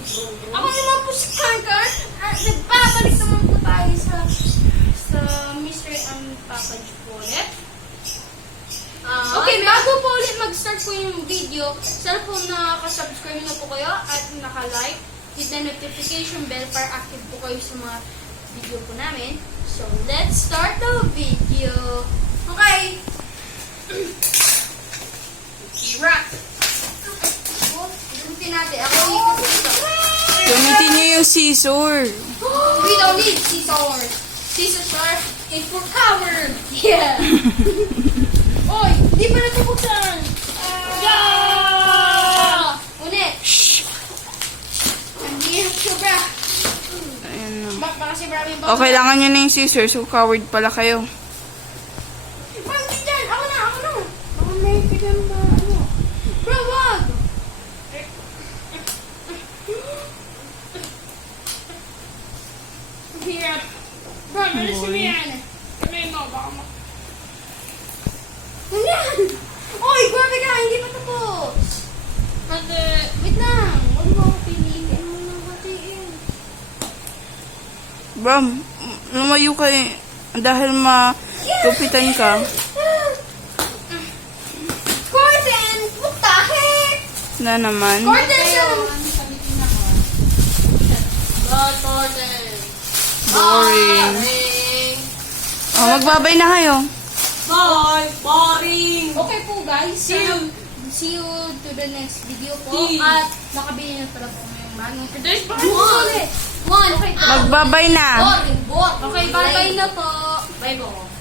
Ako naman po si Kankan. Nagbabalik naman po tayo sa Mystery and Package po ulit. Okay, bago po ulit mag-start po yung video, sana po nakaka-subscribe na po kayo at naka-like. Hit the notification bell para active po kayo sa mga video po namin. So, let's start the video. Okay. Rock. Ikutin natin. Ako ikutin ito. Gamitin niyo yung scissor. We don't need scissors. Scissors are for power. Yeah. Oy, di pa natubuksan. Yeah! Ulit. Shh! Ang hirap sobra. Ayan na. Baka si Brammy ba? O, kailangan nyo na yung scissor, so coward pala kayo. Bro, hindi dyan. Ako na. Baka may bigyan ba ano. Bro, wag. Ang hirap. Bro, nalis mo yan. Kamay mo, baka mo. Ayan! Oy, grabe ka! Hindi pa tapos! Ate, wait lang. Huwag mo ako piliin mo nang hatiin. Bram, lumayo ka eh. Dahil magupitan ka. Gordon! What the heck? Na naman. Gordon! Gordon! Boring. O, magbabay na kayo. Bye! Boring! Okay po guys. See you to the next video po. At nakabili na talaga po yung manong. One! Magbabay na. Okay, bye-bye na po. Bye po.